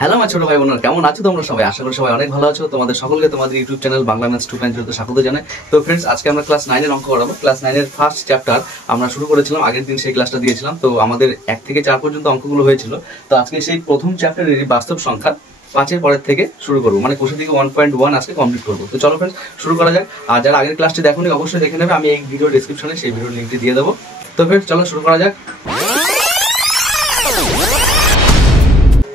Hello আমার ছোট ভাই বোনেরা, কেমন আছো তোমরা সবাই? আশা করি সবাই অনেক ভালো আছো। তোমাদের সকলকে তোমাদের ইউটিউব চ্যানেল বাংলা ম্যাথস 2.0 তে স্বাগত জানাই। তো ফ্রেন্ডস, আজকে আমরা ক্লাস 9 এর অঙ্ক করাবো। ক্লাস 9 এর ফার্স্ট চ্যাপ্টার আমরা শুরু করেছিলাম, আগের দিন সেই ক্লাসটা দিয়েছিলাম। তো আমাদের 1 থেকে 4 পর্যন্ত অঙ্কগুলো হয়েছিল। তো আজকে সেই প্রথম চ্যাপ্টারের বাস্তব সংখ্যা 5 পরের থেকে শুরু করবো, মানে কোষে থেকে 1.1 আজকে কমপ্লিট করবো। তো চলো ফ্রেন্ডস, শুরু করা যাক। আর যারা আগের ক্লাসটি দেখোনি অবশ্যই দেখে নেবে, আমি এই ভিডিও ডেসক্রিপশনে সেই ভিডিওর লিঙ্কটি দিয়ে দেবো। তো ফ্রেন্ডস চলো শুরু করা যাক।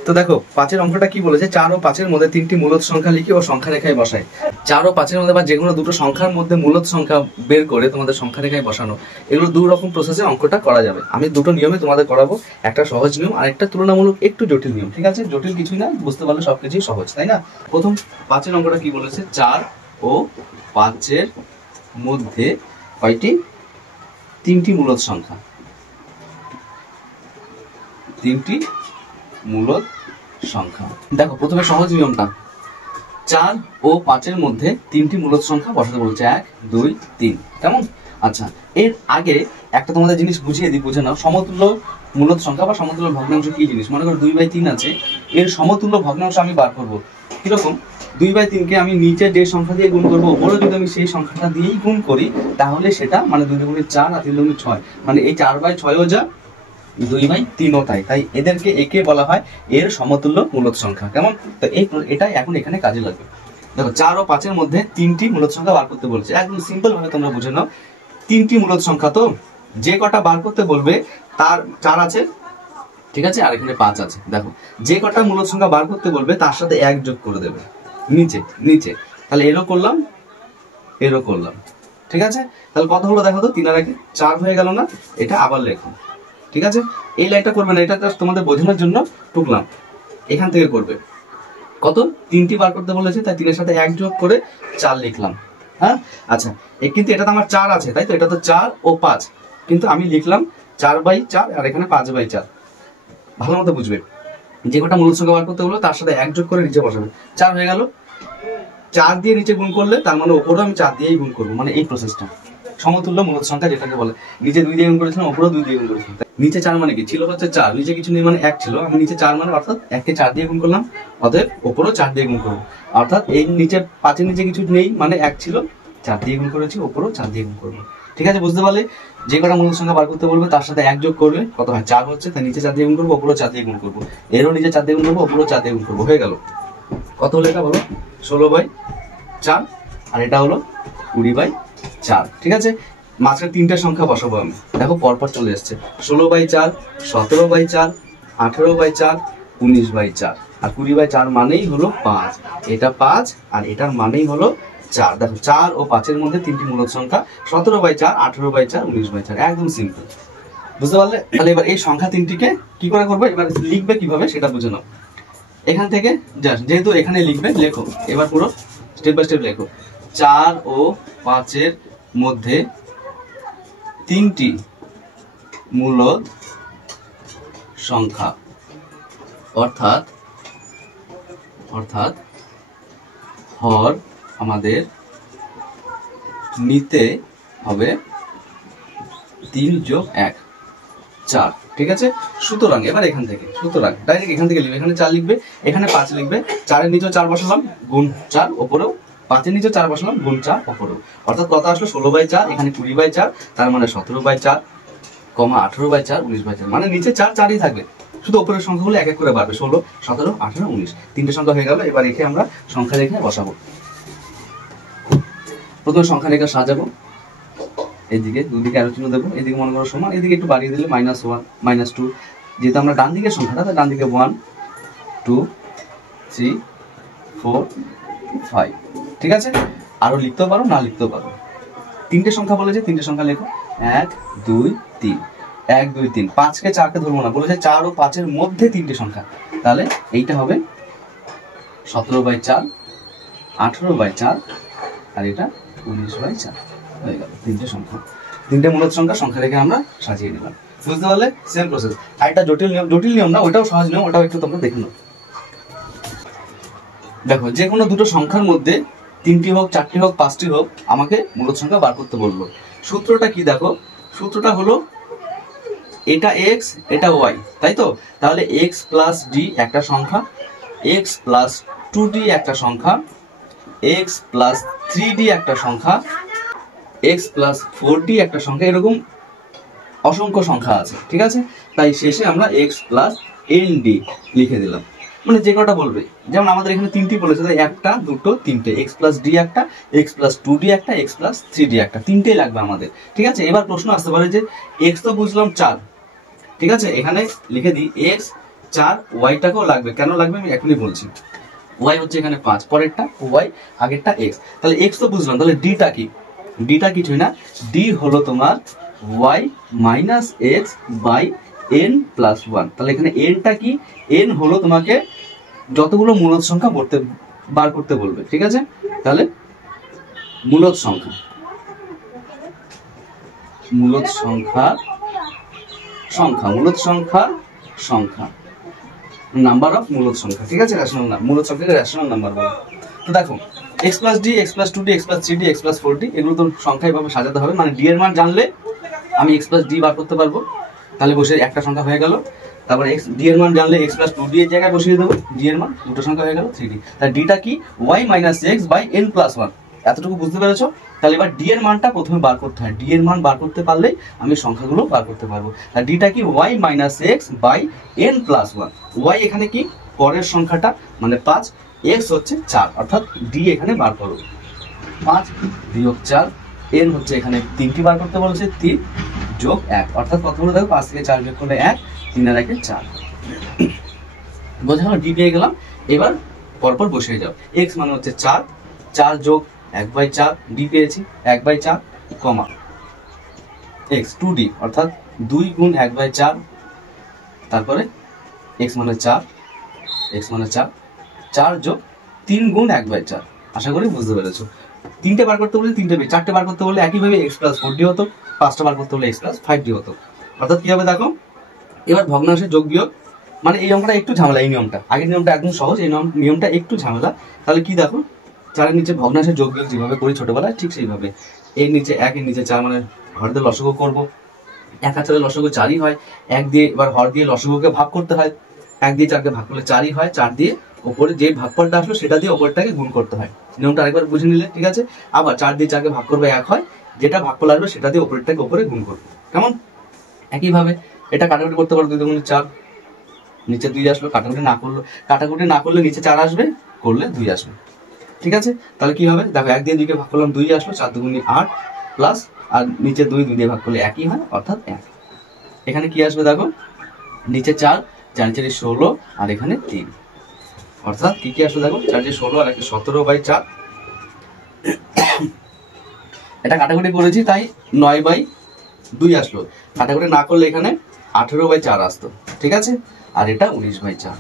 তো দেখো 5 এর অঙ্কটা কি বলেছে, 4 ও 5 এর মধ্যে 3টি মূলদ সংখ্যা লিখে ও সংখ্যা রেখায় বসায়। 4 ও 5 এর মধ্যে বা যে কোনো দুটো সংখ্যার মধ্যে মূলদ সংখ্যা বের করে তোমাদের সংখ্যা রেখায় বসানো, এগুলো দুই রকম প্রসেসে অঙ্কটা করা যাবে। আমি দুটো নিয়মে তোমাদের করাবো, একটা সহজ নিয়ম আর একটা তুলনামূলক একটু জটিল নিয়ম। ঠিক আছে, জটিল কিছুই না, বুঝতে পারলে সবকিছুই সহজ, তাই না? প্রথম 5 এর অঙ্কটা কি বলেছে, 4 ও 5 এর মধ্যে কয়টি? 3টি মূলদ সংখ্যা, 3টি মূলদ সংখ্যা। দেখো প্রথমে সহজ নিয়মটা, 4 ও 5 এর মধ্যে 3টি মূলদ সংখ্যা বসাতে বলছে, 1 2 3। কেমন? আচ্ছা, এর আগে একটা তোমাদের জিনিস বুঝিয়ে দিই, বুঝে নাও। সমতুল্য মূলদ সংখ্যা বা সমতুল্য ভগ্নাংশ কি জিনিস? মনে করো 2/3 আছে, এর সমতুল্য ভগ্নাংশ আমি বার করব। কিরকম? 2/3 কে আমি নিচে যে সংখ্যা দিয়ে গুণ করবো, উপরে যদি আমি সেই সংখ্যাটা দিয়েই গুণ করি, তাহলে সেটা মানে 2 দুগুণে 4 আর 3 দুগুণে 6, মানে এই 4/6ও যা 2/3ও তাই। তাই এদেরকে একে বলা হয় এর সমতুল্য মূলদ সংখ্যা। কেমন? তো এটাই এখন এখানে কাজে লাগবে। দেখো 4 ও 5 এর মধ্যে 3টি মূলদ সংখ্যা বার করতে বলছে। একদম সিম্পল ভাবে তোমরা বুঝে নাও, 3টি মূলদ সংখ্যা, তো যে কটা বার করতে বলবে তার 4 আছে, ঠিক আছে, আর এখানে 5 আছে। দেখো যে কটা মূলদ সংখ্যা বার করতে বলবে তার সাথে 1 যোগ করে দেবে নিচে নিচে। তাহলে এরও করলাম, এরও করলাম, ঠিক আছে। তাহলে কত হলো দেখো তো, 3 আর 1 4 হয়ে গেল না? এটা আবার লেখো, ঠিক আছে। এই লাইনটা করবে না, এটা তোমাদের বোঝানোর জন্য টুকলাম। এখান থেকে করবে কত? 3টি বার করতে বলেছে, তাই 3 এর সাথে 1 যোগ করে 4 লিখলাম। হ্যাঁ, আচ্ছা, কিন্তু এটা তো আমার 4 আছে, তাই তো? এটা তো 4 ও 5, কিন্তু আমি লিখলাম 4/4 আর এখানে 5/4। ভালো মতো বুঝবে, যে কটা মূলদ সংখ্যা বার করতে বললো তার সাথে 1 যোগ করে নিচে বসাবে। 4 হয়ে গেল, 4 দিয়ে নিচে গুণ করলে তার মানে ওপরেও আমি 4 দিয়েই গুণ করবো, মানে এই প্রসেসটা সমতুল্য মূলদ সংখ্যা যেটাকে বলে। নিচে 2 দিয়ে গুণ করেছিলাম, ওপরেও 2 দিয়ে গুণ করেছিলাম। নিচে 4 মানে কি ছিল? হচ্ছে 4, নিচে কিছু নেই মানে 1 ছিল। আমি নিচে 4 মানে অর্থাৎ 1 কে 4 দিয়ে গুণ করলাম, অতএব ওপরেও 4 দিয়ে গুণ করবো। অর্থাৎ এই নিচে 5 এর নিচে কিছু নেই মানে 1 ছিল, 4 দিয়ে গুণ করেছি, ওপরেও 4 দিয়ে গুণ করবো। ঠিক আছে, বুঝতে পারলে? যে কটা মূলদ সংখ্যা বার করতে বলবে তার সাথে 1 যোগ করলে কত হয়? 4 হচ্ছে, তাই নিচে 4 দিয়ে গুণ করবো, ওপরেও 4 দিয়ে গুণ করবো। এরও নিচে 4 দিয়ে গুণ করবো, ওপরেও 4 দিয়ে গুণ করবো। হয়ে গেল। কত হলো এটা বলো? 16/4, আর এটা হলো 20/4। ঠিক আছে, মাঝখানে 3টে সংখ্যা বসাবো আমি। দেখো পরপর চলে এসছে, 16/4, 17/4, 18/4, 19/4 আর 20/4 মানেই হলো 5। এটা 5 আর এটার মানেই হলো 4। দেখো 4 ও 5 এর মধ্যে 3টি মূলদ সংখ্যা, 17/4, 18/4, 19/4। একদম সিম্পল, বুঝতে পারলে? তাহলে এবার এই সংখ্যা 3টিকে কি করে করবে, এবার লিখবে কিভাবে সেটা বুঝে নাও। এখান থেকে যেহেতু এখানে লিখবে, লেখো এবার পুরো স্টেপ বাই স্টেপ লেখো। 4 ও 5 এর মধ্যে 3টি মূলদ সংখ্যা, অর্থাৎ হর আমাদের নিতে হবে 3 যোগ 1 4। ঠিক আছে, সুতরাং এবার এখান থেকে, সুতরাং ডাইরেক্ট এখান থেকে লিখবে। এখানে 4 লিখবে, এখানে 5 লিখবে। 4 এর নিচেও 4 বসালাম, গুণ 4 ওপরেও, 5 এর নিচে 4 বসালাম, গুণ 4 ওপরেও। অর্থাৎ কত আসলো? 16/4, এখানে 20/4, তার মানে 17/4, 18/4, 19/4। মানে নিচে 4 4ই থাকবে, শুধু উপরের সংখ্যাগুলো এক এক করে বাড়বে। 16, 17, 18, 19, 3টে সংখ্যা হয়ে গেল। এবার একে আমরা সংখ্যা রেখায় বসাবো। প্রথমে সংখ্যা রেখা সাজাবো, এদিকে দুদিকে অ্যারো চিহ্ন দেবো। এদিকে মনে করো সমান, এদিকে একটু বাড়িয়ে দিলে -1 -2। যেহেতু আমরা ডান দিকের সংখ্যাটা, তাই ডান দিকে 1 2 3 4 5। ঠিক আছে, আরো লিখতেও পারো, না লিখতেও পারো। 3টে সংখ্যা বলেছে, 3টে সংখ্যা লেখো। 1 2 3, 1 2 3। 5কে 4কে ধরবো না, বলেছে 4 ও 5 এর মধ্যে 3টে সংখ্যা। তাহলে এইটা হবে 17/4, 18/4 আর এটা 19/4। হয়ে গেল 3টে সংখ্যা, 3টে মূলদ সংখ্যা। সংখ্যা রেখে আমরা সাজিয়ে নিলাম, বুঝতে পারলে? Same process. আর একটা জটিল নিয়ম না, ওটাও সহজ নিয়ম, ওটাও একটু তোমরা দেখে নাও। দেখো যে কোনো দুটো সংখ্যার মধ্যে 3টি হোক, 4টি হোক, 5টি হোক, আমাকে মূলদ সংখ্যা বার করতে বলবো। সূত্রটা কি দেখো, সূত্রটা হলো এটা x, এটা y, তাই তো? তাহলে x প্লাস d একটা সংখ্যা, এক্স প্লাস 2d একটা সংখ্যা, এক্স প্লাস 3d একটা সংখ্যা, এক্স প্লাস 4d একটা সংখ্যা, এরকম অসংখ্য সংখ্যা আছে। ঠিক আছে, তাই শেষে আমরা এক্স প্লাস এন ডি লিখে দিলাম, মানে যে কটা বলবে। যেমন আমাদের এখানে তিনটি বলেছে, তাই একটা, দুটো, তিনটে, এক্স প্লাস ডি একটা, এক্স প্লাস 2d একটা, এক্স প্লাস 3d একটা, তিনটেই লাগবে আমাদের। ঠিক আছে, এবার প্রশ্ন আসতে পারে যে এক্স তো বুঝলাম 4, ঠিক আছে, এখানে লিখে দিই এক্স 4, ওয়াইটাকেও লাগবে। কেন লাগবে আমি এখনই বলছি। ওয়াই হচ্ছে এখানে 5, পরেরটা ওয়াই, আগেরটা এক্স। তাহলে এক্স তো বুঝলাম, তাহলে ডিটা কি? ডিটা কিছুই না, ডি হলো তোমার Y minus X by N plus 1। তাহলে এখানে এনটা কি? এন হলো তোমাকে যতগুলো মূলদ সংখ্যা বার করতে বলবে। ঠিক আছে, তাহলে মূলদ সংখ্যা, মূলদ সংখ্যার সংখ্যা, মূলদ সংখ্যার সংখ্যা, নাম্বার অফ মূলদ সংখ্যা। ঠিক আছে, রেশনাল নাম্বার, মূলদ সংখ্যাকে রেশনাল নাম্বার বলে। তো দেখো x plus D, X plus 2d, X plus 3d, x plus 4d, এগুলো তো সংখ্যা এভাবে সাজাতে হবে। মানে ডি এর মান জানলে আমি এক্স প্লাস ডি বার করতে পারবো, তাহলে বসে একটা সংখ্যা হয়ে গেল। তারপরে এক্স ডি এর মান জানলে এক্স প্লাস 2d এর জায়গায় বসিয়ে দেবো, ডি এর মান দুটো সংখ্যা হয়ে গেল 3d। তাহলে ডিটা কি? Y minus X by N plus 1। এতটুকু বুঝতে পেরেছো? তাহলে এবার ডি এর মানটা প্রথমে বার করতে হয়, ডি এর মান বার করতে পারলেই আমি সংখ্যাগুলো বার করতে পারবো। আর ডিটা কি? Y minus X by N plus 1। Y এখানে কি? পরের সংখ্যাটা, মানে 5, এক্স হচ্ছে 4, অর্থাৎ ডি এখানে বার করো 5 বিয়োগ 4, এন হচ্ছে এখানে 3টি বার করতে বলেছে, 3 যোগ 1, অর্থাৎ কতগুলো দেখো 5 থেকে 4 বিয়োগ করলে 1, 3 আর 1 4। বোঝা গেল? ডি পেয়ে গেলাম। এবার পরপর বসিয়ে যাও। এক্স মানে হচ্ছে 4, 4 যোগ 1/4, ডি পেয়েছি 1/4, কমা এক্স 2d অর্থাৎ 2 গুণ 1/4, তারপরে এক্স মানে 4, এক্স মানে 4, 4 যোগ 3 গুণ 1/4। আশা করি বুঝতে পেরেছো। 3টে বার করতে বলে 3টে, 4টে বার করতে বলে একইভাবে এক্স প্লাস 4d হতো, 5টা বার করতে বলে এক্স প্লাস 5d হতো। অর্থাৎ কি হবে দেখো, এবার ভগ্নাংশের যোগ বিয়োগ, মানে এই অঙ্কটা একটু ঝামেলা, এই নিয়মটা, আগের নিয়মটা একদম সহজ, এই নিয়মটা একটু ঝামেলা। তাহলে কি দেখো, 4-এর নিচে ভগ্নাংশের যোগ বিয়োগ যেভাবে করি ছোটবেলায়, ঠিক সেইভাবে এর নিচে 1, এর নিচে 4, মানে হর দিয়ে লসগু করবো। 1 আর 4 লসগু 4ই হয়, 1 দিয়ে এবার হর দিয়ে লসগুকে ভাগ করতে হয়, 1 দিয়ে 4কে ভাগ করলে 4ই হয়, 4 দিয়ে ওপরে যে ভাগফলটা আসলো সেটা দিয়ে ওপরটাকে গুণ করতে হয়। নিয়মটা আরেকবার বুঝে নিলে, ঠিক আছে। আবার 4 দিয়ে 4কে ভাগ করবে 1 হয়, যেটা ভাগফল আসবে সেটা দিয়ে ওপরেরটাকে ওপরে গুণ করবে। কেমন? একইভাবে এটা কাটাকুটি করতে পারো, 2 দুগুণে 4, নিচে 2 আসলো, কাটাকুটি না করলে নিচে 4 আসবে, করলে 2 আসবে। ঠিক আছে, তাহলে কি হবে দেখো, 1 দিয়ে 2কে ভাগ করলাম 2 আসলো, 4 দুগুণে 8 প্লাস, আর নিচে 2 দিয়ে ভাগ করলে 1ই হয়, অর্থাৎ 1। এখানে কি আসবে দেখো, নিচে 4, 4 4 16, আর এখানে 3, অর্থাৎ কি কি আসলো দেখো, 4 16 আর 17/4। এটা কাটাকুটি করেছি তাই 9/2 আসলো, কাটাকুটি না করলে এখানে 18/4 আসতো। ঠিক আছে, আর এটা 19/4।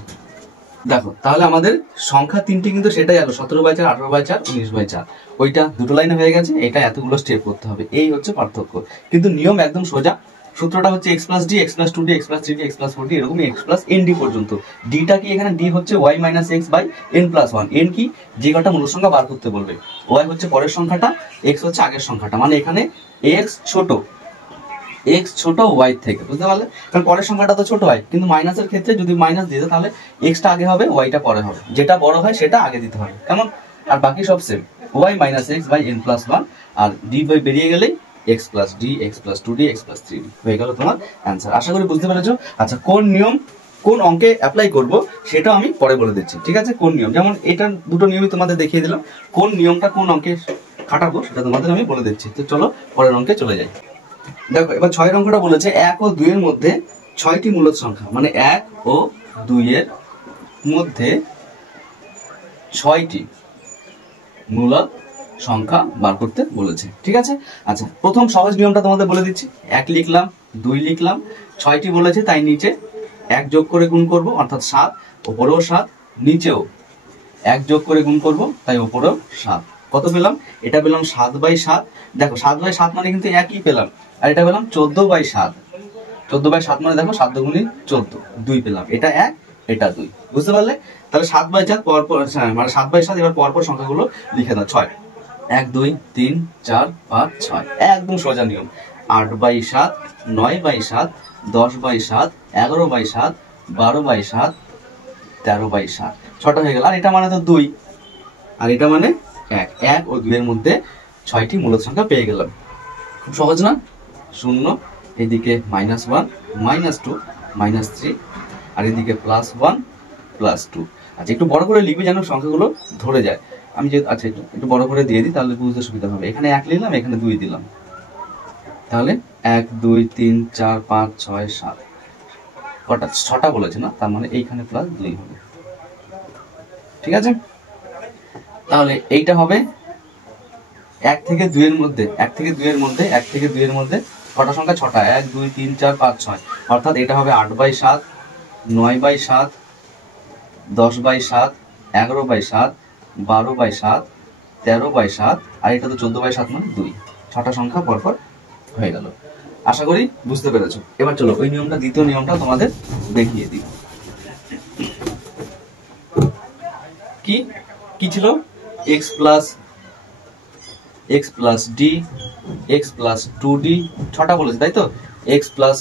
দেখো তাহলে আমাদের সংখ্যা 3টি কিন্তু সেটাই আলো, 17/4, 18/4, 19/4। ওইটা দুটো লাইনে হয়ে গেছে, এটা এতগুলো স্টেপ করতে হবে, এই হচ্ছে পার্থক্য। কিন্তু নিয়ম একদম সোজা। সূত্রটা হচ্ছে x plus D, X plus 2d, X plus 3d, x plus 4d, এরকমই এক্স প্লাস এন ডি পর্যন্ত। ডিটা কি? এখানে ডি হচ্ছে Y minus X by N plus 1। N কি? যে কটা মূল সংখ্যা বার করতে বলবে। ওয়াই হচ্ছে পরের সংখ্যাটা, এক্স হচ্ছে আগের সংখ্যাটা, মানে এখানে এক্স ছোট, এক্স ছোট ওয়াই থেকে, বুঝতে পারলে? কারণ পরের সংখ্যাটা তো ছোট হয়, কিন্তু মাইনাসের ক্ষেত্রে যদি মাইনাস দিয়ে তাহলে এক্সটা আগে হবে, ওয়াইটা পরে হবে, যেটা বড় হয় সেটা আগে দিতে হবে। কেমন? আর বাকি সব same, Y minus X by N plus 1, আর ডি বাই বেরিয়ে গেলেই X plus D, X plus 2d, X plus 3d হয়ে গেল তোমার অ্যান্সার। আশা করি বুঝতে পেরেছো। আচ্ছা, কোন নিয়ম কোন অঙ্কে অ্যাপ্লাই করব সেটাও আমি পরে বলে দিচ্ছি। ঠিক আছে, কোন নিয়ম, যেমন এটা দুটো নিয়মই তোমাদের দেখিয়ে দিলাম, কোন নিয়মটা কোন অঙ্কে খাটাবো সেটা তোমাদের আমি বলে দিচ্ছি। তো চলো পরের অঙ্কে চলে যাই। দেখো এবার 6 অঙ্কটা বলেছে 1 ও 2 এর মধ্যে 6টি মূলদ সংখ্যা, মানে 1 ও 2 এর মধ্যে 6টি মূলদ সংখ্যা বার করতে বলেছে। ঠিক আছে, আচ্ছা প্রথম সহজ নিয়মটা তোমাদের বলে দিচ্ছি। 1 লিখলাম, 2 লিখলাম, 6টি বলেছে তাই নিচে 1 যোগ করে গুণ করব, অর্থাৎ 7, ওপরেও 7, নিচেও 1 যোগ করে গুণ করব, তাই ওপরেও 7। কত পেলাম? এটা পেলাম 7/7। দেখো 7/7 মানে কিন্তু একই পেলাম, আর এটা পেলাম 14/7। 14/7 মানে দেখো 7 দুগুণে 14, 2 পেলাম। এটা 1, এটা 2, বুঝতে পারলে? তাহলে 7/4 পরপর, মানে 7/7 এবার পরপর সংখ্যাগুলো লিখে দাও। 6, 1 2 3 4 5 6, একদম সোজা নিয়ম। 8/7, 9/7, 10/7, 11/7, 12/7, 13/7, 6টা হয়ে গেল। আর এটা মানে তো 2, আর এটা মানে 1, 1 ও 2 এর মধ্যে 6টি মূলদ সংখ্যা পেয়ে গেলাম। খুব সহজ না? 0, এদিকে -1, -2, -3, আর এদিকে +1, +2। আচ্ছা, একটু বড় করে লিখবি যেন সংখ্যাগুলো ধরে যায়। আমি যে আচ্ছা একটু বড় করে দিয়ে দিই, তাহলে বুঝতে সুবিধা হবে। এখানে 1 লিখলাম, এখানে 2 দিলাম, তাহলে 1 2 3 4 5 6 7, কটা? 6টা বলেছে না, তার মানে এইখানে +2 হবে। ঠিক আছে, তাহলে এইটা হবে 1 থেকে 2 এর মধ্যে, 1 থেকে 2 এর মধ্যে, 1 থেকে 2 এর মধ্যে কটা সংখ্যা? 6টা, 1 2 3 4 5 6, অর্থাৎ এটা হবে 8/7, 9/7, 10/7, 11/7, 12/7, 13/7, আর এটা তো 14/7 মানে 2। 6টা সংখ্যা পরপর হয়ে গেল। আশা করি বুঝতে পেরেছো। এবার চলো ওই নিয়মটা, দ্বিতীয় নিয়মটা তোমাদের দেখিয়ে দিই। কি কি ছিল? x plus d, x plus 2d, 6টা বলেছে তাই তো? x plus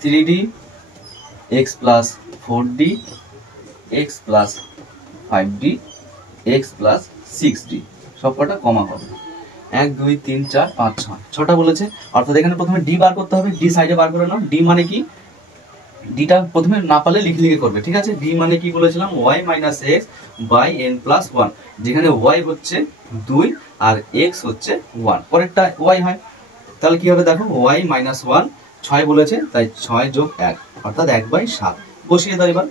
3d, x plus 4d, x plus 5d, x plus 6d, সবকটা কমা হবে। 1 2 3 4 5 6, 6টা বলেছে, অর্থাৎ এখানে প্রথমে d বার করতে হবে। d সাইডে বার করে নাও। d মানে কি? ডিটা প্রথমে না পারলে লিখে করবে, ঠিক আছে? ডি মানে কি বলেছিলাম? y minus X by n plus 1, যেখানে y হচ্ছে 2 আর x হচ্ছে 1, পরেরটা y হয়। তাহলে কি হবে দেখো, y মাইনাস 1, 6 বলেছে তাই 6 যোগ 1, অর্থাৎ 1/7 বসিয়ে দাও এবার।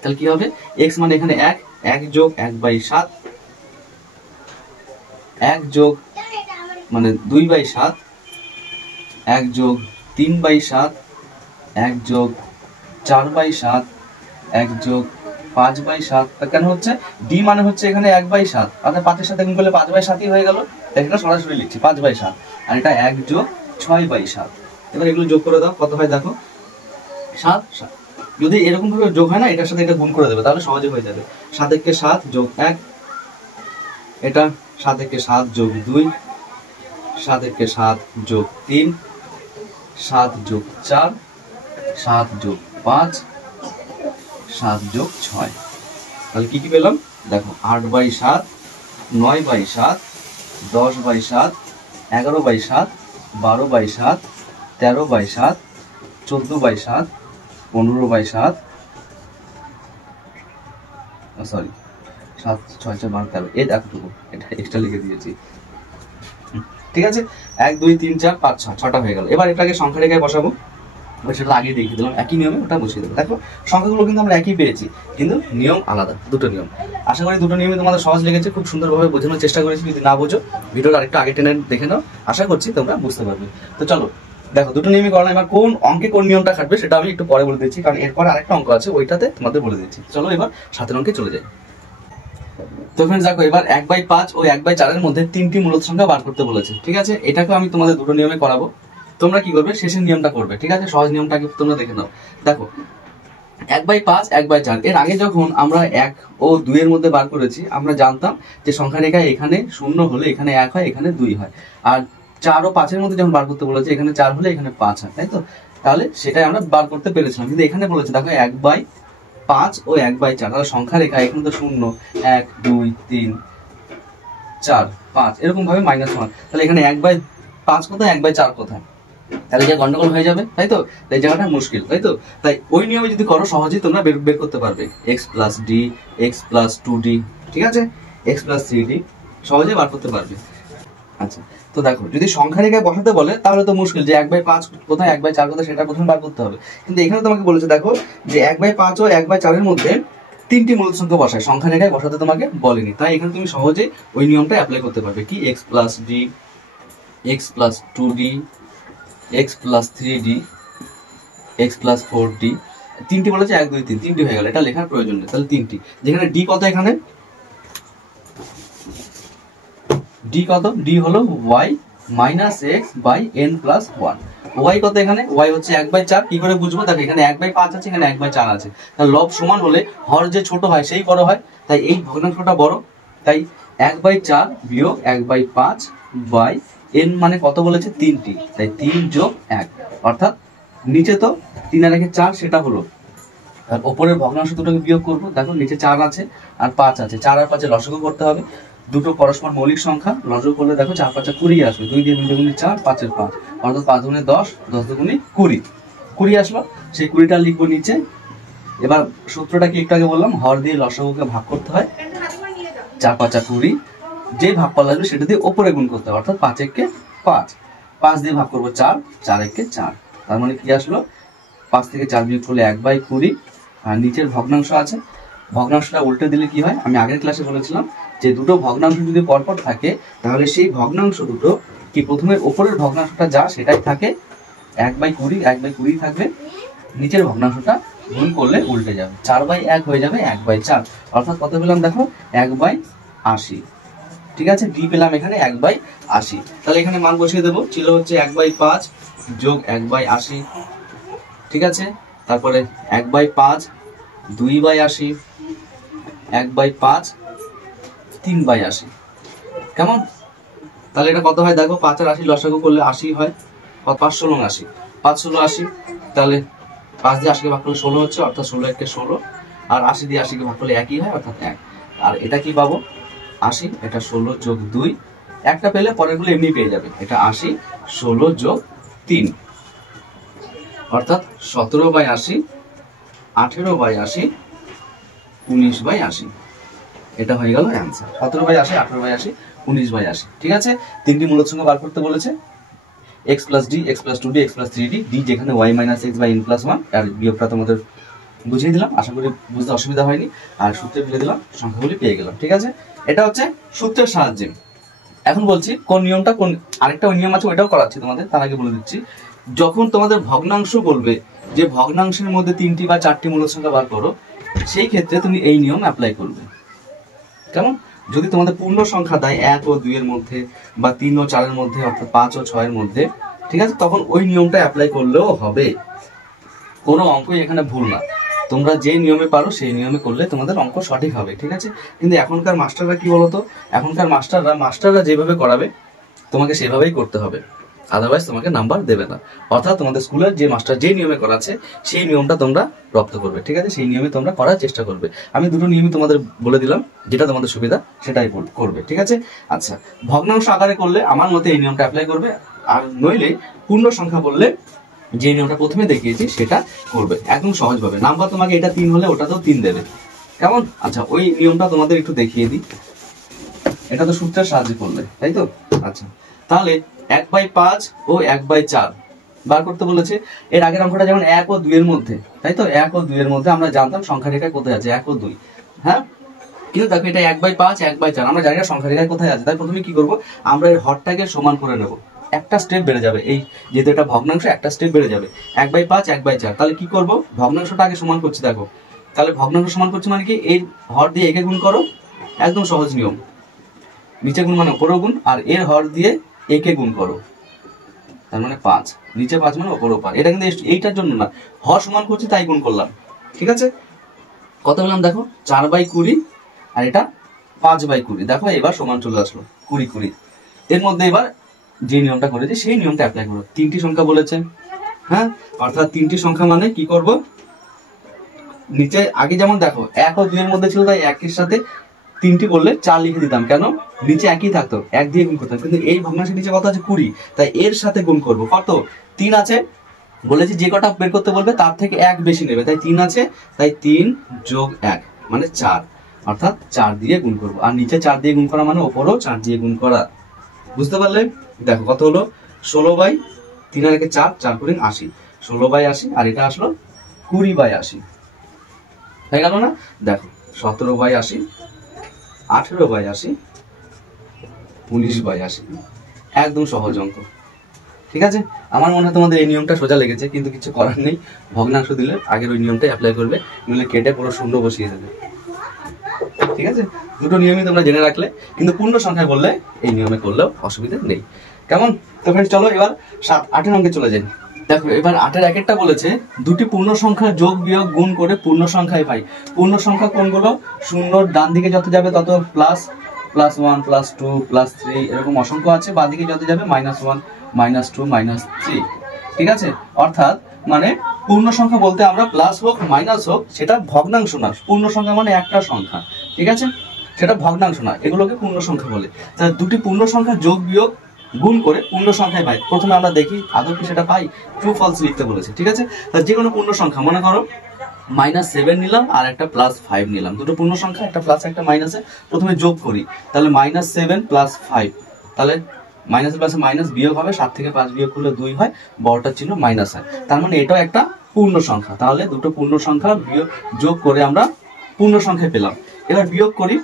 তাহলে কি হবে? x মানে এখানে 1, 1 যোগ 1/7, 1 যোগ মানে 2/7, 1 যোগ 3/7, 1 যোগ 4/7, 1 যোগ 5/7। কেন হচ্ছে? ডি মানে হচ্ছে এখানে 1/7, অর্থাৎ 5-এর সাথে গুণ করলে 5/7ই হয়ে গেল। এটা সরাসরি লিখছি 5/7, আর এটা 1 যোগ 6/7। এবার এগুলো যোগ করে দাও, কত হয় দেখো? 7 7। যদি এরকম ভাবে যোগ হয় না, এটার সাথে এটা গুণ করে দেবে, তাহলে সহজে হয়ে যাবে। 7 একে 7 যোগ 1, এটা 7 একে 7 যোগ 2, 7 একে 7 যোগ 3, 7 যোগ 4, 7 যোগ 5, 7 যোগ 6। তাহলে কি কি পেলাম দেখো? 8/7, 9/7, 10/7, 11/7, 12/7, 13/7, 14/7, 15/7, সরি 7 6 4 12 13, এই এতটুকু, এটা এক্সট্রা লিখে দিয়েছি। ঠিক আছে, 1 2 3 4 5 6, 6টা হয়ে গেল। এবার এটাকে সংখ্যা রেখায় বসাবো, সেটা আগে দেখিয়ে দিলাম, একই নিয়মে ওটা বসিয়ে দেবো। দেখো সংখ্যাগুলো কিন্তু আমরা একই পেয়েছি, কিন্তু নিয়ম আলাদা, দুটো নিয়ম। আশা করি দুটো নিয়মে তোমাদের সহজ লেগেছে, খুব সুন্দরভাবে বোঝানোর চেষ্টা করেছি। যদি না বোঝো ভিডিওটা আরেকটু আগে টেনে দেখে নাও, আশা করছি তোমরা বুঝতে পারবে। তো চলো দেখো, দুটো নিয়মই করানো। এবার কোন অঙ্কে কোন নিয়মটা খাটবে সেটা আমি একটু পরে বলে দিচ্ছি, কারণ এরপরে আরেকটা অঙ্ক আছে, ওইটাতে তোমাদের বলে দিচ্ছি। চলো এবার 7 অঙ্কে চলে যাই। তো ফ্রেন্ডস দেখো, এবার 1/5 ও 1/4 এর মধ্যে 3টি মূলদ সংখ্যা বার করতে বলেছে। ঠিক আছে, এটাকে আমি তোমাদের দুটো নিয়মে করাবো। তোমরা কি করবে? শেষের নিয়মটা করবে। ঠিক আছে, সহজ নিয়মটাকে তোমরা দেখে নাও। দেখো 1/5 1/4, এর আগে যখন আমরা 1 ও 2 এর মধ্যে বার করেছি, আমরা জানতাম যে সংখ্যা রেখায় এখানে 0 হলে এখানে 1 হয়, এখানে 2 হয়। আর 4 ও 5 এর মধ্যে যখন বার করতে বলেছে, এখানে 4 হলে এখানে 5 হয়, তাই তো? তাহলে সেটাই আমরা বার করতে পেরেছিলাম। কিন্তু এখানে বলেছে দেখো 1/5 ও 1/4, তাহলে সংখ্যা রেখা এখানে তো 0 1 2 3 4 5 এরকম ভাবে -1, তাহলে এখানে 1/5 কোথায়, 1/4 কোথায়? তাহলে যে গন্ডগোল হয়ে যাবে, তাই তো? এই জায়গাটা মুশকিল, তাই তো? তাই ওই নিয়মে যদি করো, সহজেই তোমরা বের করতে পারবে। x plus d, x plus 2d, ঠিক আছে, x plus 3d সহজেই বার করতে পারবে। আচ্ছা, তো দেখো যদি সংখ্যা রেখায় বসাতে বলে তাহলে তো মুশকিল, যে 1/5 কোথায় 1/4 কোথায় সেটা প্রথমে বার করতে হবে। কিন্তু এখানে তোমাকে বলেছে দেখো যে 1/5 ও 1/4 এর মধ্যে 3টি মূলদ সংখ্যা বসায়, সংখ্যা রেখায় বসাতে তোমাকে বলেনি। তাই এখানে তুমি সহজেই ওই নিয়মটা অ্যাপ্লাই করতে পারবে। কি? x plus d, x plus 2d, x plus 3d, x plus 4d, 3টি বলেছে, 1 2 3, 3টি হয়ে গেল, এটা লেখার প্রয়োজন নেই। তাহলে 3টি, যেখানে d কত, এখানে d কত? d হলো y minus x by n plus 1। y কত এখানে? y হচ্ছে 1/4। কি করে বুঝবো? দেখো এখানে 1/5 আছে, এখানে 1/4 আছে। তাহলে লব সমান হলে হর যে ছোট হয় সেই বড় হয়, তাই এই ভগ্নাংশটা বড়। তাই 1/4 বিয়োগ 1/5 বাই n মানে কত বলেছে? 3টি, তাই 3 যোগ 1, অর্থাৎ নিচে তো 3 আর 1 4, সেটা হলো আর ওপরের ভগ্নাংশ দুটোকে বিয়োগ করবো। দেখো নিচে 4 আছে আর 5 আছে, 4 আর 5 লসাগু করতে হবে। দুটো পরস্পর মৌলিক সংখ্যা, লসাগু করলে দেখো 4 5 20 আসবে। 2 দিয়ে 2 গুণে 4, 5 এর 5, অর্থাৎ 5 গুণে 10, 10 গুণে 20, 20 আসলো। সেই 20টা লিখবো নিচে। এবার সূত্রটা কি একটু আগে বললাম, হর দিয়ে লসাগুকে ভাগ করতে হয়। 4 5 20, যে ভাগফল আসবে সেটা দিয়ে ওপরে গুণ করতে হয়, অর্থাৎ 5 1 5, 5 দিয়ে ভাগ করবো 4, 4 1 4। তার মানে কি আসলো, 5 থেকে 4 বিয়োগ করলে 1/20। আর নিচের ভগ্নাংশ আছে, ভগ্নাংশটা উল্টে দিলে কি হয়, আমি আগের ক্লাসে বলেছিলাম যে দুটো ভগ্নাংশ যদি পরপর থাকে তাহলে সেই ভগ্নাংশ দুটো কি প্রথমে ওপরের ভগ্নাংশটা যা সেটাই থাকে 1/20, 1/20 থাকবে। নিচের ভগ্নাংশটা গুণ করলে উল্টে যাবে, 4/1 হয়ে যাবে 1/4, অর্থাৎ কত পেলাম দেখো 1/80। ঠিক আছে, ডি পেলাম এখানে 1/80। তাহলে এখানে মান বসিয়ে দেবো, ছিল হচ্ছে 1/5 যোগ 1/80। ঠিক আছে, তারপরে 1/5 2/80, 1/5 3/80। কেমন? তাহলে এটা কত হয় দেখো, 5 আর 80 লসাগু করলে 80 হয়। 5 16 80, 5 16 80। তাহলে 5 দিয়ে 80কে ভাগ করলে 16 হচ্ছে, অর্থাৎ 16 1 16। আর 80 দিয়ে 80কে ভাগ করলে একই হয়, অর্থাৎ 1। আর এটা কি পাবো, 80, এটা 16 যোগ 2, একটা পেলে পরেরগুলো এমনি পেয়ে যাবে। এটা 80 16 যোগ 3, অর্থাৎ 17/80, 18/80, 19/80। এটা হয়ে গেল অ্যান্সার, 17/80, 18/80, 19/80। ঠিক আছে, তিনটি মূলদ সংখ্যা বার করতে বলেছে, x + d, x + 2d, x + 3d, d যেখানে y - x/n + 1। আর বিয়োগটা তোমাদের বুঝিয়ে দিলাম, আশা করি বুঝতে অসুবিধা হয়নি। আর সূত্রে ফেলে দিলাম, সংখ্যাগুলি পেয়ে গেলাম। ঠিক আছে, এটা হচ্ছে সূত্রের সাহায্যে। এখন বলছি কোন নিয়মটা, কোন আরেকটা নিয়ম আছে ওইটাও করাচ্ছি তোমাদের, তার আগে বলে দিচ্ছি। যখন তোমাদের ভগ্নাংশ বলবে যে ভগ্নাংশের মধ্যে 3টি বা 4টি মূলদ সংখ্যা বার করো, সেই ক্ষেত্রে তুমি এই নিয়ম অ্যাপ্লাই করবে। কেমন? যদি তোমাদের পূর্ণ সংখ্যা দেয় 1 ও 2 এর মধ্যে, বা 3 ও 4 এর মধ্যে, অর্থাৎ 5 ও 6 এর মধ্যে, ঠিক আছে, তখন ওই নিয়মটা অ্যাপ্লাই করলেও হবে, কোনো অঙ্কই এখানে ভুল না। তোমরা যে নিয়মে পারো সেই নিয়মে করলে তোমাদের অঙ্ক সঠিক হবে। ঠিক আছে, কিন্তু এখনকার মাস্টাররা কি বলতো, এখনকার মাস্টাররা যেভাবে করাবে তোমাকে সেভাবেই করতে হবে, আদারওয়াইজ তোমাকে নাম্বার দেবে না। অর্থাৎ তোমাদের স্কুলের যে মাস্টার যে নিয়মে করাচ্ছে সেই নিয়মটা তোমরা রপ্ত করবে। ঠিক আছে, সেই নিয়মে তোমরা করার চেষ্টা করবে। আমি দুটো নিয়মই তোমাদের বলে দিলাম, যেটা তোমাদের সুবিধা সেটাই করবে। ঠিক আছে, আচ্ছা, ভগ্নাংশ আকারে করলে আমার মতে এই নিয়মটা অ্যাপ্লাই করবে, আর নইলে পূর্ণ সংখ্যা বললে যে নিয়মটা প্রথমে দেখিয়েছি সেটা করবে, একদম সহজভাবে। নাম্বার তোমাকে এটা 3 হলে ওটাতেও 3 দেবে। কেমন? আচ্ছা, ওই নিয়মটা তোমাদের একটু দেখিয়ে দিই। এটা তো সূত্রের সাহায্যে করলে, তাই তো? আচ্ছা, তাহলে 1/5 ও 1/4 বার করতে বলেছে। এর আগের অঙ্কটা যেমন 1 ও 2 এর মধ্যে, তাই তো? 1 ও 2 এর মধ্যে আমরা জানতাম সংখ্যা রেখায় কোথায় আছে, 1 ও 2। হ্যাঁ, কিন্তু দেখো এটা 1/5 1/4 আমরা জানি না সংখ্যা রেখায় কোথায় আছে। তাই প্রথমে কি করব, আমরা এর হরটাকে সমান করে নেব, একটা স্টেপ বেড়ে যাবে। এই যেহেতু এটা ভগ্নাংশ, একটা স্টেপ বেড়ে যাবে, 1/5 1/4। তাহলে কি করব, ভগ্নাংশটা আগে সমান করছি। দেখো, তাহলে ভগ্নাংশ সমান করছি মানে কি, এই হর দিয়ে একে গুণ করো, একদম সহজ নিয়ম। নিচে গুণ মানে উপরেও গুণ, আর এর হর দিয়ে একে গুণ করো, তার মানে 5, নিচে 5 মানে উপরেও 5। এটা কিন্তু এইটার জন্য না, হর সমান করছি তাই গুণ করলাম। ঠিক আছে, কত পেলাম দেখো, 4/20, আর এটা 5/20। দেখো এবার সমান চলে আসলো 20 20। এর মধ্যে এবার যে নিয়মটা করেছি সেই নিয়মটা অ্যাপ্লাই করো। 3টি সংখ্যা বলেছে, হ্যাঁ, অর্থাৎ 3টি সংখ্যা মানে কি করব, নিচে আগে যেমন দেখো 1 ও 2 এর মধ্যে ছিল, তাই 1 এর সাথে 3টি করলে 4 লিখে দিতাম। কেন? নিচে একই থাকতো, 1 দিয়ে গুণ করতাম। কিন্তু এই ভগ্নাংশের নিচে কত আছে, 20, তাই এর সাথে গুণ করব। কত? 3 আছে, বলেছি যে কটা বের করতে বলবে তার থেকে 1 বেশি নেবে, তাই 3 আছে, তাই 3 যোগ 1 মানে 4, অর্থাৎ 4 দিয়ে গুণ করব। আর নিচে 4 দিয়ে গুণ করা মানে ওপরেও 4 দিয়ে গুণ করা। বুঝতে পারলে? দেখো কত হলো, 16/3 আর 4, 4 × 80, 16/80। আর এটা আসলো 20/80, হয়ে গেল না? দেখো 17/80, 18/80, 19/80, একদম সহজ অঙ্ক। ঠিক আছে, আমার মনে হয় তোমাদের এই নিয়মটা সোজা লেগেছে, কিন্তু কিছু করার নেই। ভগ্নাংশ দিলে আগের ওই নিয়মটাই অ্যাপ্লাই করবে, নইলে কেটে পুরো শূন্য বসিয়ে দেবে। ঠিক আছে, দুটো নিয়মই তোমরা জেনে রাখলে, কিন্তু পূর্ণ সংখ্যায় বললে এই নিয়মে করলেও অসুবিধা নেই। কেমন? তো ফ্রেন্ডস, চলো এবার 7 8 অঙ্কে চলে যাই। দেখো এবার 8 এর একটা বলেছে, দুটি পূর্ণ সংখ্যার যোগ বিয়োগ গুণ করে পূর্ণ সংখ্যায় পাই। পূর্ণ সংখ্যা কোনগুলো? শূন্যর ডান দিকে যত যাবে তত প্লাস, +1 +2 +3 এরকম অসংখ্য আছে, বাঁ দিকে যত যাবে -1 -2 -3। ঠিক আছে, অর্থাৎ মানে পূর্ণ সংখ্যা বলতে আমরা প্লাস হোক মাইনাস হোক সেটা ভগ্নাংশ না, পূর্ণ সংখ্যা মানে একটা সংখ্যা, ঠিক আছে, সেটা ভগ্নাংশ না, এগুলোকে পূর্ণ সংখ্যা বলে। তাহলে দুটি পূর্ণ সংখ্যা যোগ বিয়োগ গুণ করে পূর্ণ সংখ্যায় পাই। প্রথমে আমরা দেখি আদৌ কি সেটা পাই, ট্রু ফলস লিখতে বলেছে, ঠিক আছে। তাহলে যে কোনো পূর্ণ সংখ্যা মনে করো -7 নিলাম আর একটা +5 নিলাম, দুটো পূর্ণ সংখ্যা, একটা প্লাস একটা মাইনাসে, প্রথমে যোগ করি, তাহলে -7 + 5, তাহলে মাইনাসের পাশে মাইনাস বিয়োগ হবে, 7 থেকে 5 বিয়োগ করলে 2 হয়, বড়টার চিহ্ন মাইনাস হয়, তার মানে এটাও একটা পূর্ণ সংখ্যা। তাহলে দুটো পূর্ণ সংখ্যা বিয়োগ যোগ করে আমরা পূর্ণ সংখ্যা পেলাম। এবার বিয়োগ করি,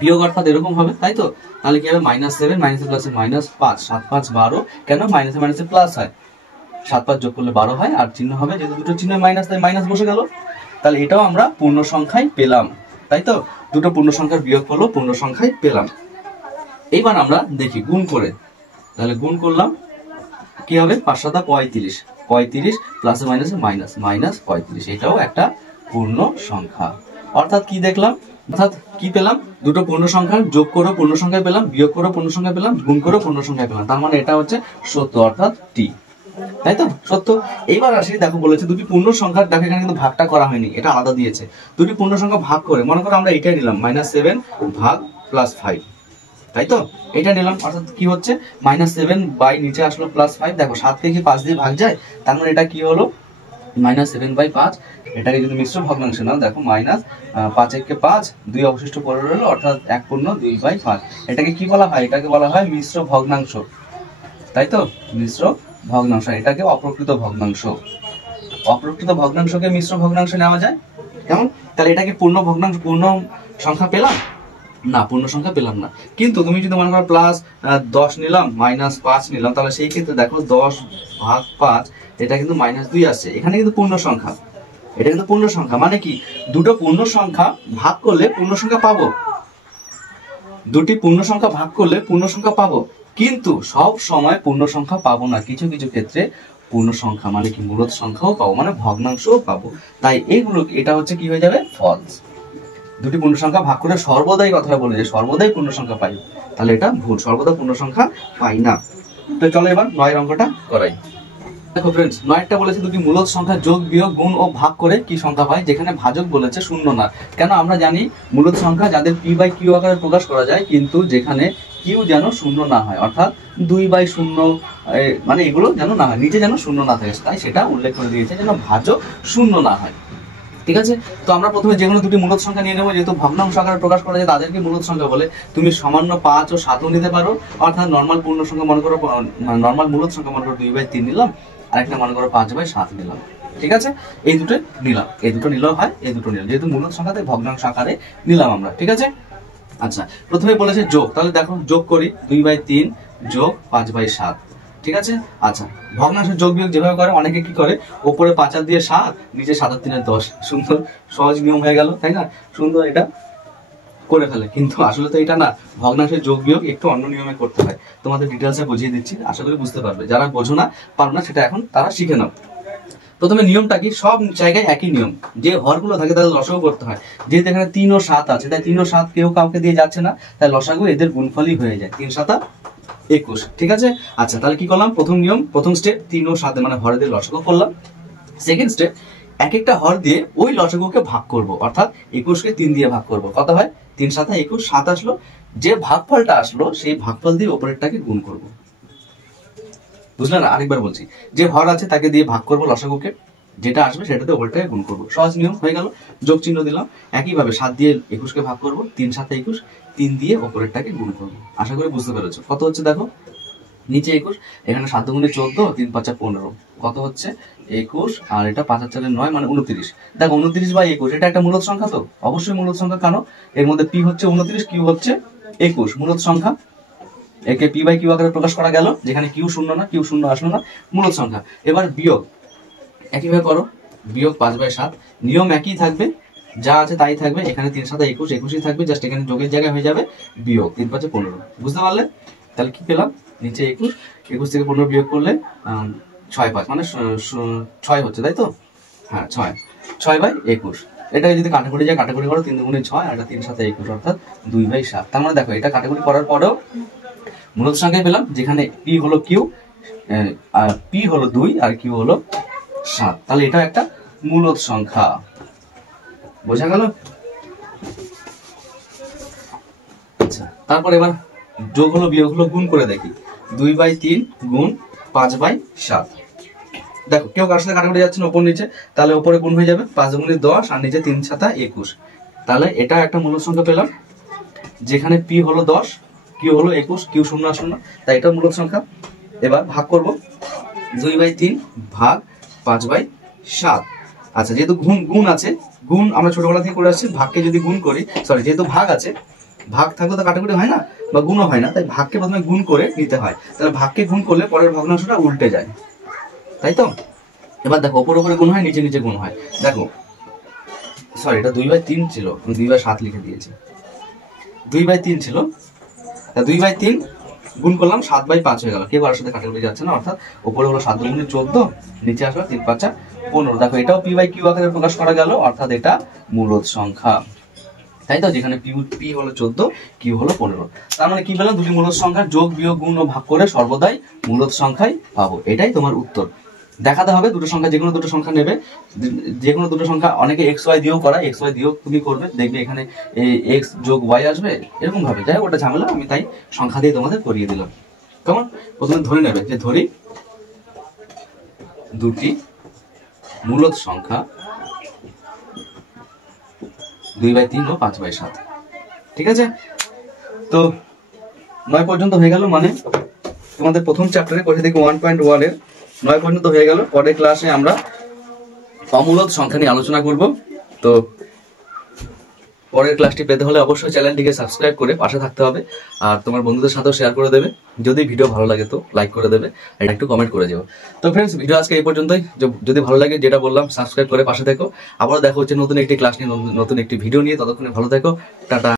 বিয়োগ অর্থাৎ এরকম হবে, তাই তো। তাহলে কি হবে, -7 মাইনাসের প্লাসে -5, 7 5 12, কেন মাইনাসে মাইনাসে প্লাস হয়, 7 5 যোগ করলে 12 হয়, আর চিহ্ন হবে যেহেতু দুটো চিহ্ন মাইনাস, তাই মাইনাস বসে গেল। তাহলে এটাও আমরা পূর্ণ সংখ্যায় পেলাম, তাই তো, দুটো পূর্ণ সংখ্যার বিয়োগ করলো পূর্ণ সংখ্যায় পেলাম। এইবার আমরা দেখি গুণ করে, তাহলে গুণ করলাম কি হবে, 5 7 35, 35 প্লাসে মাইনাসে মাইনাস, -35, এটাও একটা পূর্ণ সংখ্যা। অর্থাৎ কি দেখলাম, অর্থাৎ কি পেলাম, দুটো পূর্ণ সংখ্যা যোগ করে পূর্ণ সংখ্যা পেলাম, বিয়োগ করে পূর্ণ সংখ্যা পেলাম, গুণ করে পূর্ণ সংখ্যা পেলাম, তার মানে এটা হচ্ছে সত্য, অর্থাৎ টি, তাই তো, সত্য। এইবার আসি, দেখো বলেছে দুটি পূর্ণ সংখ্যার, দেখো এখানে কিন্তু ভাগটা করা হয়নি, এটা আলাদা দিয়েছে। দুটি পূর্ণ সংখ্যা ভাগ করে, মনে করো আমরা এটাই নিলাম, -7 ভাগ +5, তাই তো, এটা নিলাম, অর্থাৎ কি হচ্ছে, -7 বাই নিচে আসলো +5, দেখো 7 কে কি 5 দিয়ে ভাগ যায়, তার মানে এটা কি হলো, -7/5, এটাকে যদি মিশ্র ভগ্নাংশ নাও, দেখো -5 × 5, 2 অবশিষ্ট পড়ে রইলো, অর্থাৎ 1/2/5, এটাকে কি বলা হয়, এটাকে বলা হয় মিশ্র ভগ্নাংশ, তাই তো, মিশ্র ভগ্নাংশ, এটাকে অপ্রকৃত ভগ্নাংশ। অপ্রকৃত ভগ্নাংশকে মিশ্র ভগ্নাংশ নেওয়া যায়, কেমন, তাহলে এটাকে পূর্ণ ভগ্নাংশ, পূর্ণ সংখ্যা পেলাম না, পূর্ণ সংখ্যা পেলাম না। কিন্তু তুমি যদি মনে করো +10 নিলাম, -5 নিলাম, তাহলে সেই ক্ষেত্রে দেখো 10 ভাগ 5, এটা কিন্তু -2 আসছে, এখানে কিন্তু পূর্ণ সংখ্যা, এটা কিন্তু পূর্ণ সংখ্যা, মানে কি দুটো পূর্ণ সংখ্যা ভাগ করলে পূর্ণ সংখ্যা পাবো, দুটি পূর্ণ সংখ্যা ভাগ করলে পূর্ণ সংখ্যা পাবো, কিন্তু সব সময় পূর্ণ সংখ্যা পাবো না, কিছু কিছু ক্ষেত্রে পূর্ণ সংখ্যা মানে কি মূলদ সংখ্যাও পাবো, মানে ভগ্নাংশও পাবো। তাই এইগুলো, এটা হচ্ছে কি হয়ে যাবে, ফলস। দুটি পূর্ণ সংখ্যা ভাগ করে সর্বদাই, কথা বলে যে সর্বদাই পূর্ণ সংখ্যা পাই, তাহলে এটা ভুল, সর্বদা পূর্ণ সংখ্যা পাই না। তো চলো এবার 9 অঙ্কটা করাই। দেখো ফ্রেন্ডস, 9টা বলেছে দুটি মূলদ সংখ্যা যোগ বিয়োগ গুণ ও ভাগ করে কি সংখ্যা পাই, যেখানে ভাজক বলেছে শূন্য না। কেন, আমরা জানি মূলদ সংখ্যা যাদের p/q আকারে প্রকাশ করা যায়, কিন্তু যেখানে q যেন শূন্য না হয়, অর্থাৎ 2/0, মানে এগুলো যেন না হয়, নিচে যেন শূন্য না থাকে, তাই সেটা উল্লেখ করে দিয়েছে যেন ভাজক শূন্য না হয়, ঠিক আছে। তো আমরা প্রথমে যে কোনো দুটি মূলদ সংখ্যা নিয়ে নেবো, যেহেতু ভগ্নাংশ আকারে প্রকাশ করা যায় তাদেরকে মূলদ সংখ্যা বলে। তুমি সামান্য 5 ও 7ও নিতে পারো, অর্থাৎ নর্মাল পূর্ণ সংখ্যা মনে করো, নর্মাল মূলদ সংখ্যা মনে করো 2/3 নিলাম, আর একটা মনে করো 5/7 নিলাম, ঠিক আছে, এই দুটো নিলাম, এই দুটো নিলেও হয়, এই দুটো নিলাম, যেহেতু মূলদ সংখ্যাতে ভগ্নাংশ আকারে নিলাম আমরা, ঠিক আছে। আচ্ছা, প্রথমে বলেছে যোগ, তাহলে দেখো যোগ করি, 2/3 যোগ 5/7, ঠিক আছে। আচ্ছা, ভগ্নাংশের যোগ বিয়োগ যেভাবে করে, অনেকে কি করে, উপরে 5 আর দিয়ে 7, নিচে 7 আর 3 10, সুন্দর সহজ নিয়ম হয়ে গেল, তাই না, সুন্দর এটা করে ফেলে, কিন্তু আসলে তো এটা না, ভগ্নাংশের যোগ বিয়োগ একটু অন্য নিয়মে করতে হয়, তোমাদের ডিটেলসে বুঝিয়ে দিচ্ছি, আশা করি বুঝতে পারবে, যারা বোঝো না, পারো না, সেটা এখন তারা শিখে নাও। প্রথমে নিয়মটা কি, সব জায়গায় একই নিয়ম, যে হরগুলো থাকে তাদের লসাগু করতে হয়, যেহেতু এখানে 3 ও 7 আছে, তাই 3 ও 7 কেউ কাউকে দিয়ে যাচ্ছে না, তাই লসাগু এদের গুণফলই হয়ে যায়, 3 7 21, ঠিক আছে। আচ্ছা, তাহলে কি করলাম, প্রথম নিয়ম, প্রথম স্টেপ 3 ও 7 মানে হরে দিয়ে লসাগু করলাম। সেকেন্ড স্টেপ, এক একটা হর দিয়ে ওই লসাগুকে ভাগ করব, অর্থাৎ 21কে 3 দিয়ে ভাগ করব, কত হয়, 3 7 21, 7 আসলো, যে ভাগফলটা আসলো সেই ভাগফল দিয়ে উপরেরটাকে গুণ করব, বুঝলে না, আরেকবার বলছি, যে হর আছে তাকে দিয়ে ভাগ করব লসাগুকে, যেটা আসবে সেটাতে উপরেরটাকে গুণ করব, সহজ নিয়ম হয়ে গেল, যোগ চিহ্ন দিলাম। একইভাবে 7 দিয়ে 21কে ভাগ করব, 3 7 21, 3 দিয়ে উপরেরটাকে গুণ করব, আশা করি বুঝতে পেরেছো। কত হচ্ছে দেখো, নিচে 21, এখানে 7 গুণে 14, 3 5 15, কত হচ্ছে 21, আর এটা 5 4 9 মানে 29। দেখো 29/21, এটা একটা মূলদ সংখ্যা, তো অবশ্যই মূলদ সংখ্যা, কারণ এর মধ্যে p হচ্ছে 29, q হচ্ছে 21, মূলদ সংখ্যা, একে p/q আকারে প্রকাশ করা গেল, যেখানে q শূন্য না, q শূন্য আসলো না, মূলদ সংখ্যা। এবার বিয়োগ একইভাবে করো, বিয়োগ 5/7, নিয়ম একই থাকবে, যা আছে তাই থাকবে, এখানে 3 7 21, 21ই থাকবে, জাস্ট এখানে যোগের জায়গায় হয়ে যাবে বিয়োগ, 3 5 15, বুঝতে পারলে। তাহলে কি পেলাম, নিচে 21, 21 থেকে 15 বিয়োগ করলে 6 5 মানে 6 হচ্ছে, তাই তো, হ্যাঁ 6/21, এটাকে যদি কাটাকুটি যায়, কাটাকুটি করো, 3 2 6, আর 3 7 21, অর্থাৎ 2/7। তার মানে দেখো এটা কাটাকুটি করার পরেও মূলদ সংখ্যায় পেলাম, যেখানে p হলো q, আর p হলো 2 আর q হলো 7, তাহলে এটা একটা মূলদ সংখ্যা। বোঝা গেল? আচ্ছা, তারপর এবার যোগ হলো বিয়োগ হলো গুণ করে দেখি। 2/3 গুণ 5/7। দেখো কেউ কারোর সাথে কাটাকুটি যাচ্ছে না উপর নিচে, তাহলে উপরে গুণ হয়ে যাবে 5 গুণে 10 আর নিচে 3 7 21। তাহলে এটা একটা মূলদ সংখ্যা পেলাম, যেখানে পি হলো 10, কিউ হলো 21, কিউ 0 আর 0, তাই এটা মূলদ সংখ্যা। এবার ভাগ করব, 2/3 ভাগ 5/7। আচ্ছা, যেহেতু গুণ আছে, গুণ আমরা ছোটবেলা থেকে করে আসছি, ভাগকে যদি গুণ করি, সরি যেহেতু ভাগ আছে, ভাগ থাকলে তো কাটাকুটি হয় না বা গুণও হয় না, তাই ভাগকে প্রথমে গুণ করে নিতে হয়। তাহলে ভাগকে গুণ করলে পরের ভগ্নাংশটা উল্টে যায়, তাই তো? এবার দেখো ওপর উপরে গুণ হয়, নিচে নিচে গুণ হয়। দেখো সরি, এটা 2/3 ছিল, আমি 2/7 লিখে দিয়েছি। 2/3 ছিল, 2/3 গুণ করলাম 7/5 হয়ে গেল। কেউ কারোর সাথে কাটাকুটি যাচ্ছে না, অর্থাৎ উপরে হলো 7 গুণে 14, নিচে আসলো 3 5 15। দেখো এটাও পি বাই কিউ আকারে প্রকাশ করা গেল, অর্থাৎ এটা মূলদ সংখ্যা, তাই তো? যেখানে পি হলো 14, কিউ হলো 15। তার মানে কি পেলাম? দুটি মূলদ সংখ্যার যোগ বিয়োগ গুণ ও ভাগ করে সর্বদাই মূলদ সংখ্যাই পাবো। এটাই তোমার উত্তর। দেখাতে হবে দুটো সংখ্যা, যে কোনো দুটো সংখ্যা নেবে, যে কোনো দুটো সংখ্যা, অনেকে এক্স ওয়াই দিয়েও করা, এক্স ওয়াই দিয়েও তুমি করবে, দেখবে এখানে এক্স যোগ ওয়াই আসবে এরকম ভাবে। যাই হোক ওটা ঝামেলা, আমি তাই সংখ্যা দিয়ে তোমাদের করিয়ে দিলাম। কেমন? প্রথমে ধরে নেবে যে ধরি দুটি মূলদ সংখ্যা 2/3 ও 5/7। ঠিক আছে? তো 9 পর্যন্ত হয়ে গেল, মানে তোমাদের প্রথম চ্যাপ্টারে কোষে থেকে 1.1 এর 9 পর্যন্ত হয়ে গেল। পরের ক্লাসে আমরা অমূলদ সংখ্যা নিয়ে আলোচনা করব। তো পরের ক্লাসটি পেতে হলে অবশ্যই চ্যানেলটিকে সাবস্ক্রাইব করে পাশে থাকতে হবে, আর তোমার বন্ধুদের সাথেও শেয়ার করে দেবে। যদি ভিডিও ভালো লাগে তো লাইক করে দেবে, আর একটু কমেন্ট করে যাও। তো ফ্রেন্ডস, ভিডিও আজকে এই পর্যন্তই। যদি ভালো লাগে, যেটা বললাম, সাবস্ক্রাইব করে পাশে থেকো। আবার দেখা হচ্ছে নতুন একটি ক্লাস নিয়ে, নতুন একটি ভিডিও নিয়ে। ততক্ষণে ভালো থেকো, টাটা।